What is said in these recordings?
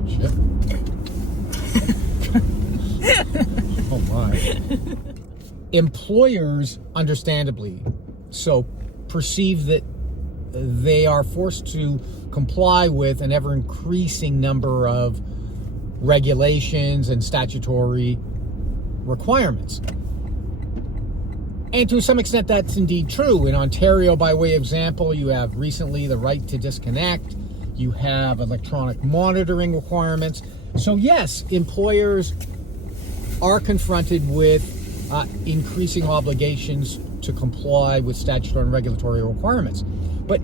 relationship. Oh my. Employers, understandably so, perceive that they are forced to comply with an ever-increasing number of regulations and statutory requirements. And to some extent, that's indeed true. In Ontario, by way of example, you have recently the right to disconnect. You have electronic monitoring requirements. So yes, employers are confronted with increasing obligations to comply with statutory and regulatory requirements. But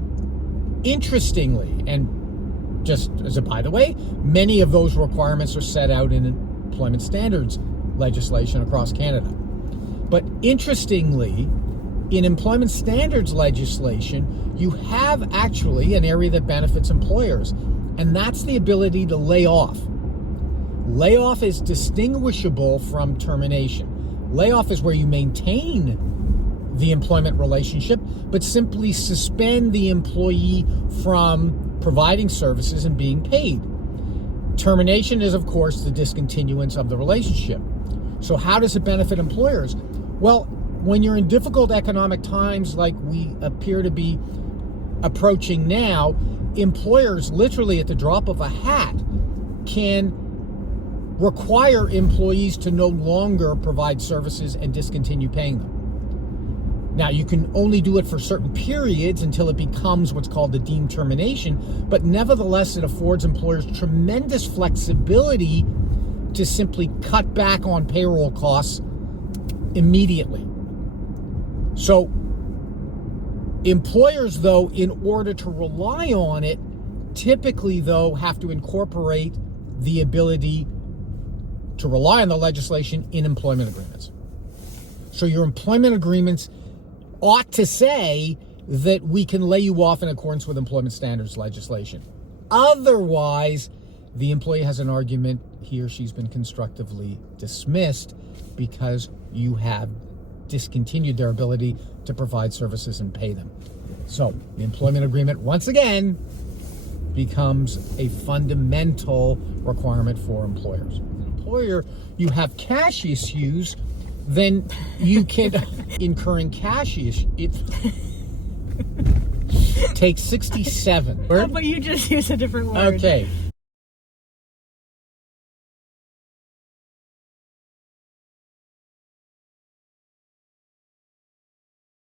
interestingly, and just as a by the way, many of those requirements are set out in employment standards legislation across Canada. But interestingly, in employment standards legislation, you have actually an area that benefits employers, and that's the ability to lay off. Layoff is distinguishable from termination. Layoff is where you maintain the employment relationship, but simply suspend the employee from providing services and being paid. Termination is, of course, the discontinuance of the relationship. So how does it benefit employers? Well, when you're in difficult economic times like we appear to be approaching now, employers literally at the drop of a hat can require employees to no longer provide services and discontinue paying them. Now, you can only do it for certain periods until it becomes what's called a deemed termination, but nevertheless, it affords employers tremendous flexibility to simply cut back on payroll costs immediately. So, employers, though, in order to rely on it, typically, though, have to incorporate the ability to rely on the legislation in employment agreements. So your employment agreements ought to say that we can lay you off in accordance with employment standards legislation. Otherwise, the employee has an argument he or she's been constructively dismissed because you have discontinued their ability to provide services and pay them. So the employment agreement, once again, becomes a fundamental requirement for employers. Employer, you have cash issues, then you can incurring cash issues. It takes 67. But you just use a different word. Okay.